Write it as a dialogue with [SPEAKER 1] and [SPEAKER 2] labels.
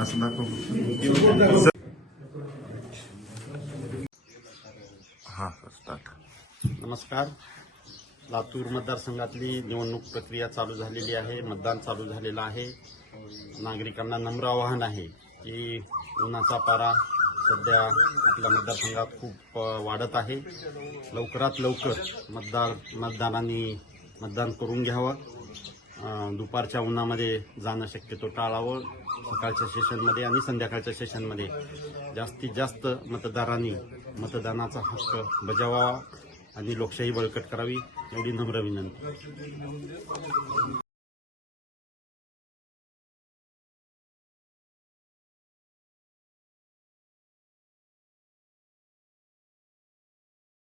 [SPEAKER 1] असं दाखव हा स्टार्ट
[SPEAKER 2] नमस्कार. लातूर मतदारसंघातली निवडणूक प्रक्रिया चालू झालेली आहे मतदान चालू झालेलं आहे. नागरिकांना नम्र आवाहन आहे की उन्हाचा पारा सध्या आपल्या मतदारसंघात खूप वाढत आहे. लवकरात लवकर मतदार मतदानाने मतदान करून घ्यावं. दुपारच्या उन्हामध्ये जाणं शक्यतो टाळावं. सकाळच्या सेशनमध्ये आणि संध्याकाळच्या सेशनमध्ये जास्तीत जास्त मतदारांनी मतदानाचा हक्क बजावावा आणि लोकशाही बळकट करावी. एवढी नम्र विनंती.